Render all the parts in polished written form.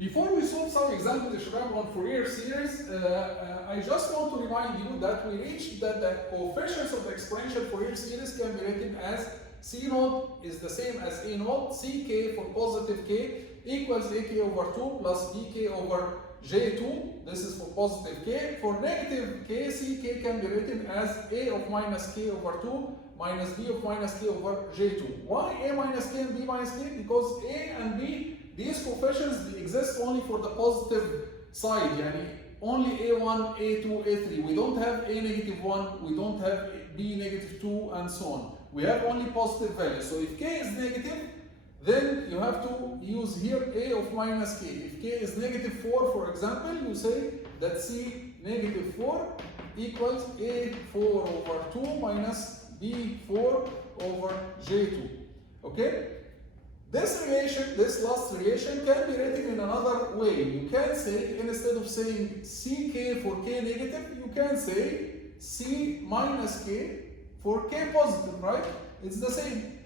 Before we solve some examples يا شباب on Fourier series, I just want to remind you that we reached that the coefficients of the exponential Fourier series can be written as C naught is the same as A naught, Ck for positive k equals Ak over 2 plus Bk over J2, this is for positive k. For negative k, Ck can be written as A of minus k over 2 minus B of minus k over J2. Why A minus k and B minus k? Because A and B, these coefficients they exist only for the positive side, yani only A1, A2, A3. We don't have A negative 1, we don't have B negative 2, and so on. We have only positive values. So if k is negative, then you have to use here A of minus k. If k is negative 4, for example, you say that C negative 4 equals A4 over 2 minus B4 over J2. Okay? This relation, this last relation can be written in another way. You can say, instead of saying Ck for k negative, you can say C minus k for k positive, right? It's the same.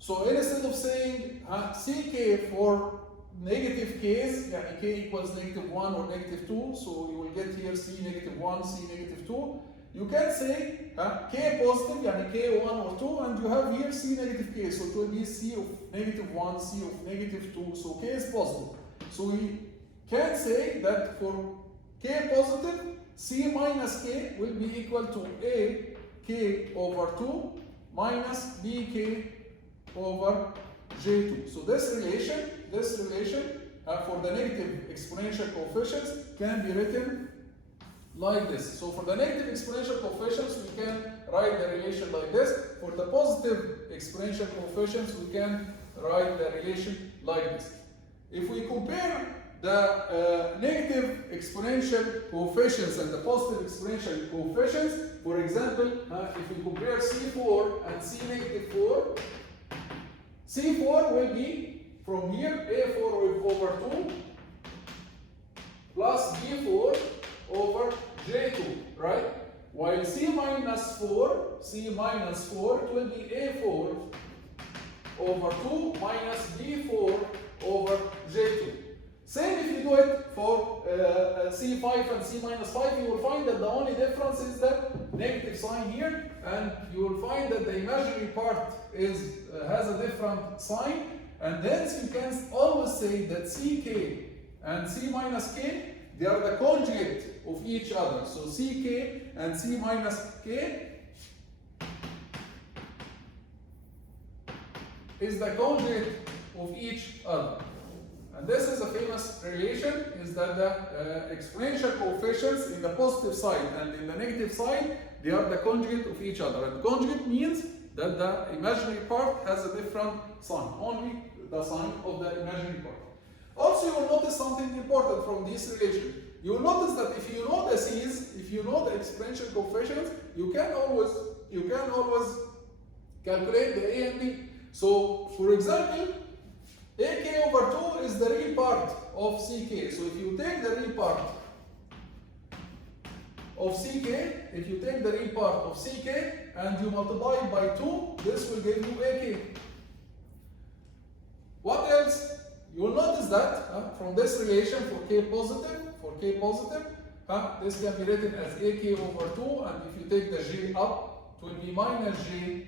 So instead of saying Ck for negative k's, yani k equals negative 1 or negative 2, so you will get here C negative 1, C negative 2. You can say k positive, yani k 1 or 2, and you have here C negative k. So it will be C of negative 1, C of negative 2, so k is positive. So we can say that for k positive, C minus k will be equal to A k over 2 minus bk over J2. So this relation for the negative exponential coefficients can be written like this. So for the negative exponential coefficients, we can write the relation like this. For the positive exponential coefficients, we can write the relation like this. If we compare the negative exponential coefficients and the positive exponential coefficients, for example, if we compare C4 and C negative 4, C4 will be from here A4 over 2 plus B4 over J2, right? While C minus 4, it will be A4 over 2 minus B4 over J2. Same if you do it for C5 and C minus 5, you will find that the only difference is the negative sign here, and you will find that the imaginary part has a different sign, and hence you can always say that Ck and C minus k, they are the conjugate of each other. So Ck and C minus k is the conjugate of each other. And this is a famous relation, is that the exponential coefficients in the positive side and in the negative side, they are the conjugate of each other. And conjugate means that the imaginary part has a different sign, only the sign of the imaginary part. Also, you will notice something important from this relation. You will notice that if you know the C's, if you know the exponential coefficients, you can always calculate the A and B. So, for example, Ak over 2 is the real part of Ck. So if you take the real part of Ck, and you multiply it by 2, this will give you Ak. What else? You will notice that from this relation for k positive, this can be written as Ak over 2, and if you take the j up, it will be minus j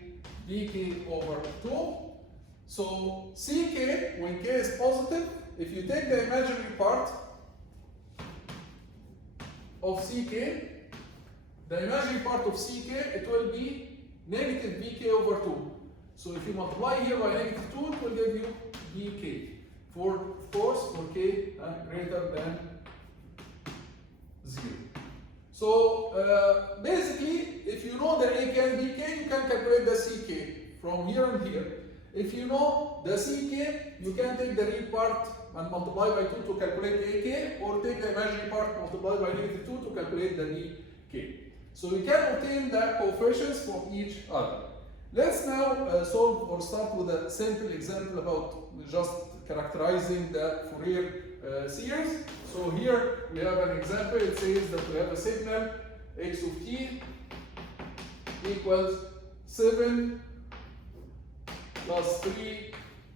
bk over 2. So Ck, when k is positive, if you take the imaginary part of Ck, it will be negative bk over 2. So if you multiply here by negative 2, it will give you bk. For k greater than 0. So basically, if you know the Ak and Bk, you can calculate the Ck from here and here. If you know the Ck, you can take the real part and multiply by 2 to calculate Ak, or take the imaginary part multiply by negative 2 to calculate the Bk. So we can obtain the coefficients from each other. Let's now solve or start with a simple example about just characterizing the Fourier series. So here we have an example. It says that we have a signal x of t equals 7 plus 3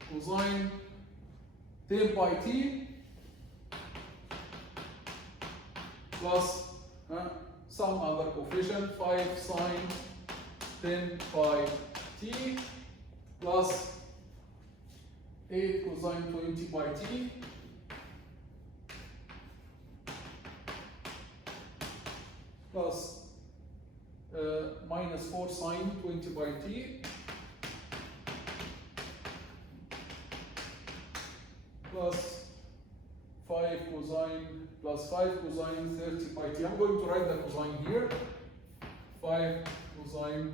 cosine 10 pi t plus some other coefficient 5 sine 10 pi t plus 8 cosine 20 pi t plus minus 4 sine 20 pi t plus 5 cosine plus 5 cosine 30 pi t. I'm going to write the cosine here. 5 cosine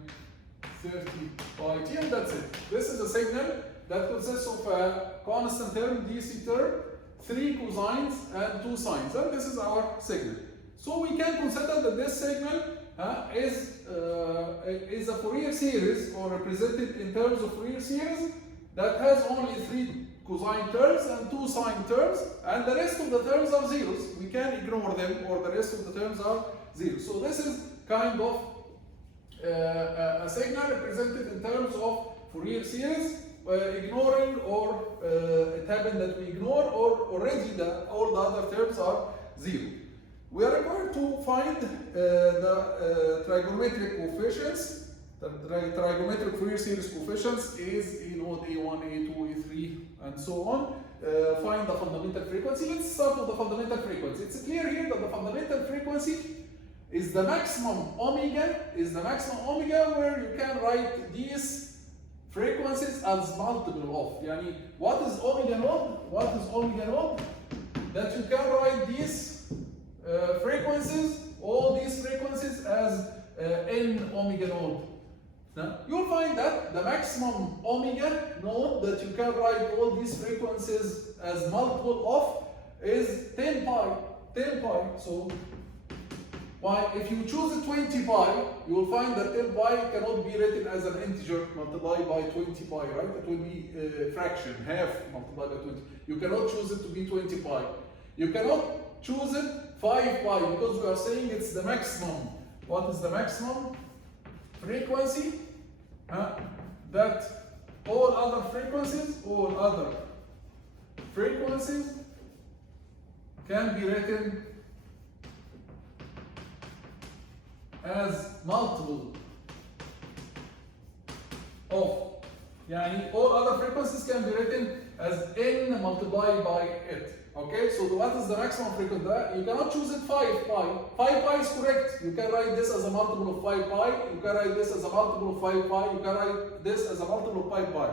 30 pi t, and that's it. This is a signal that consists of a constant term, DC term, 3 cosines and 2 sines, and this is our signal. So we can consider that this signal is a Fourier series, or represented in terms of Fourier series, that has only 3 cosine terms and 2 sine terms, and the rest of the terms are zeros. We can ignore them, or the rest of the terms are zeros. So this is kind of a signal represented in terms of Fourier series, ignoring, or it happened that we ignore, or already all the other terms are zero. We are required to find the trigonometric coefficients. The trigonometric Fourier series coefficients is A0, A1, A2, A3, and so on. Find the fundamental frequency. Let's start with the fundamental frequency. It's clear here that the fundamental frequency is the maximum omega, where you can write these frequencies as multiple of. Yani, what is omega naught? What is omega naught? That you can write these frequencies, all these frequencies, as n omega naught. You'll find that the maximum omega naught that you can write all these frequencies as multiple of is 10 pi. So if you choose 20 pi, you will find that 10 pi cannot be written as an integer multiplied by 20 pi, right? It will be a fraction, half multiplied by 20. You cannot choose it to be 20 pi. You cannot choose it 5 pi, because we are saying it's the maximum. What is the maximum frequency? That all other frequencies can be written as multiple of. Yani all other frequencies can be written as n multiplied by it. Okay, so what is the maximum frequency? You cannot choose it 5 pi. 5 pi is correct. You can write this as a multiple of 5 pi. You can write this as a multiple of 5 pi. You can write this as a multiple of 5 pi.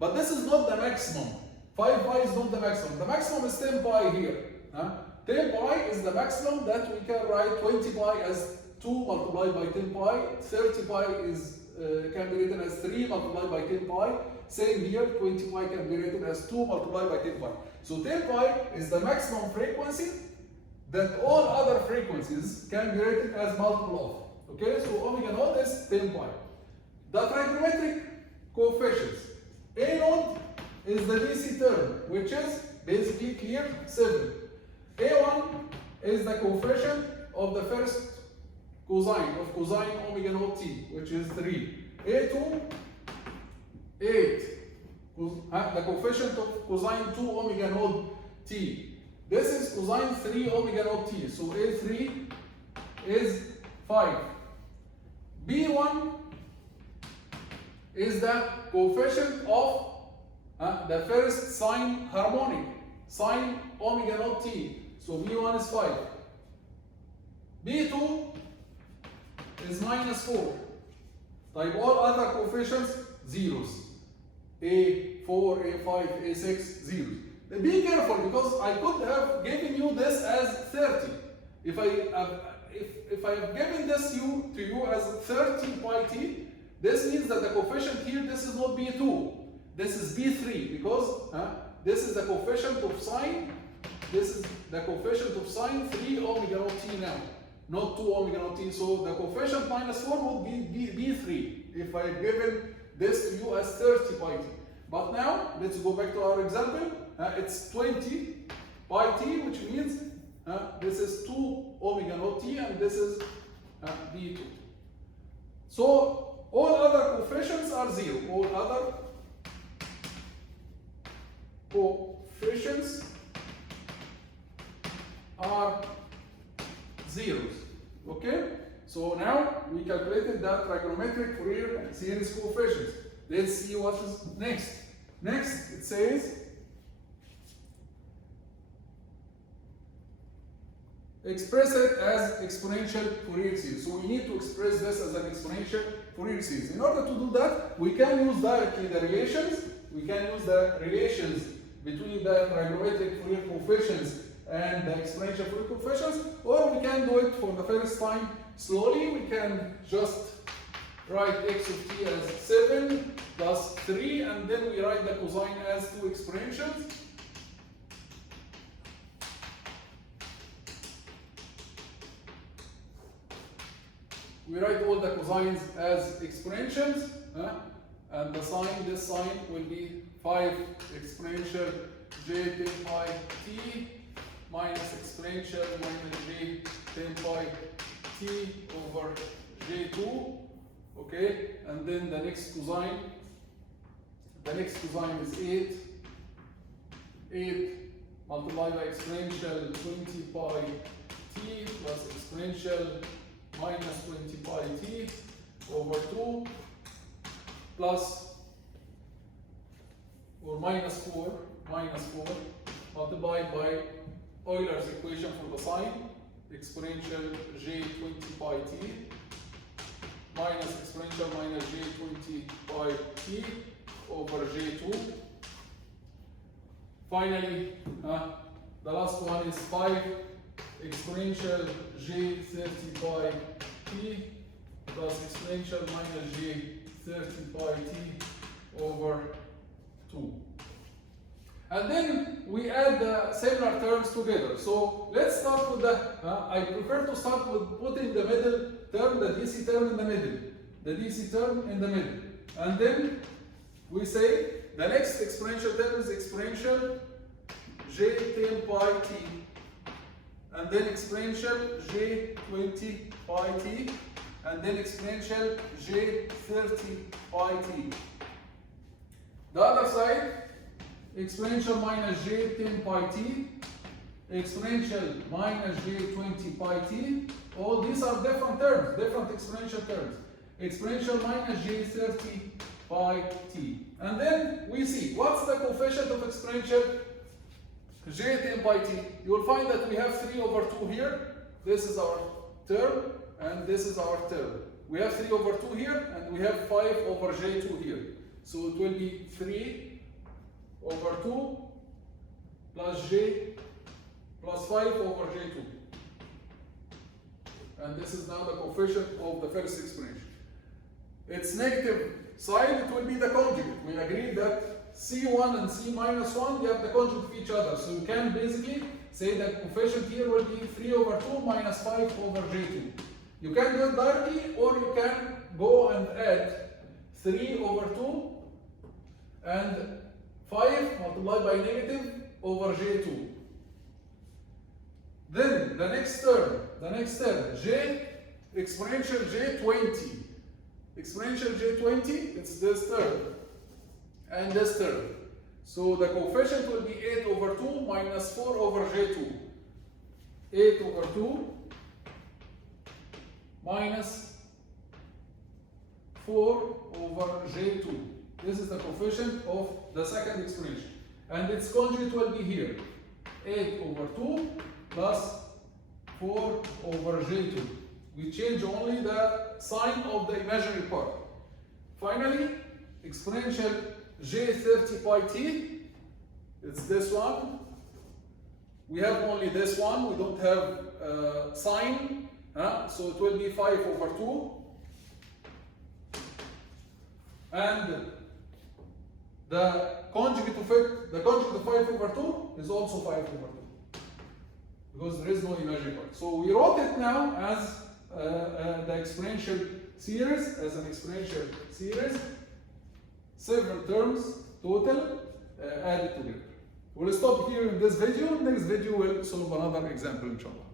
But this is not the maximum. 5 pi is not the maximum. The maximum is 10 pi here. 10 pi is the maximum that we can write 20 pi as 2 multiplied by 10 pi. 30 pi is can be written as 3 multiplied by 10 pi. Same here, 20 pi can be written as 2 multiplied by 10 pi. So 10 pi is the maximum frequency that all other frequencies can be written as multiple of. Okay, so omega naught is 10 pi. The trigonometric coefficients. A naught is the DC term, which is basically clear 7. A1 is the coefficient of the first cosine of cosine omega naught t, which is 3. A2, 8. The coefficient of cosine 2 omega naught t. This is cosine 3 omega naught t. So A3 is 5. B1 is the coefficient of the first sine harmonic, sine omega naught t. So B1 is 5. B2 is minus 4. Like all other coefficients, zeros. A4, A5, A6, zeros. Be careful, because I could have given you this as 30. If I have given this to you as 30 pi t, this means that the coefficient here, this is not B2, this is B3, because this is the coefficient of sine, this is the coefficient of sine 3 omega naught t now, not 2 omega naught t. So the coefficient minus 4 would be B3 if I have given this to you as 30 pi t. But now, let's go back to our example. It's 20 pi t, which means this is 2 omega naught t, and this is B2. So all other coefficients are 0. All other coefficients are zeros. Okay? So now we calculated that trigonometric Fourier series coefficients. Let's see what is next. Next, it says express it as exponential Fourier series. So we need to express this as an exponential Fourier series. In order to do that, we can use directly the relations. We can use the relations between the trigonometric Fourier coefficients and the exponential Fourier coefficients, or we can do it for the first time slowly. We can just write x of t as 7 plus 3, and then we write the cosine as 2 exponentials. We write all the cosines as exponentials, and the sign, this sign will be 5 exponential j 10 pi t minus exponential minus j 10 pi t over j2. Okay, and then the next cosine is 8 multiplied by exponential 20 pi t plus exponential minus 20 pi t over 2 plus or minus 4 multiplied by Euler's equation for the sign, exponential j 20 pi t minus exponential minus j 20 pi t over j2. Finally, the last one is 5 exponential j 30 pi t plus exponential minus j 30 pi t over 2. And then we add the similar terms together. So let's start with the, I prefer to start with putting the middle term, the DC term in the middle. The DC term in the middle. And then we say the next exponential term is exponential j 10 pi t. And then exponential j 20 pi t. And then exponential j 30 pi t. The other side, exponential minus j 10 pi t, exponential minus j 20 pi t. All these are different terms, different exponential terms. Exponential minus j 30 pi t. And then we see what's the coefficient of exponential j 10 pi t. You will find that we have 3 over 2 here. This is our term, and this is our term. We have 3 over 2 here, and we have 5 over j2 here. So it will be 3 over 2 plus j plus 5 over j2. And this is now the coefficient of the first exponential. Its negative side, it will be the conjugate. We agreed that c1 and c minus 1, they have the conjugate of each other. So you can basically say that coefficient here will be 3 over 2 minus 5 over j2. You can do it directly, or you can go and add 3 over 2 and 5 multiplied by negative over j2. Then the next term, j exponential j20. Exponential j20, it's this term and this term. So the coefficient will be 8 over 2 minus 4 over j2. 8 over 2 minus 4 over j2. This is the coefficient of the second exponential. And its conjugate will be here. 8 over 2 plus 4 over j2. We change only the sign of the imaginary part. Finally, exponential j30 pi t. It's this one. We have only this one. We don't have sign. So it will be 5 over 2. And the conjugate of it, the conjugate of 5 over 2 is also 5 over 2. Because there is no imaginary part. So we wrote it now as the exponential series, as an exponential series. 7 terms total added together. We'll stop here in this video. Next video we'll solve another example, inshallah.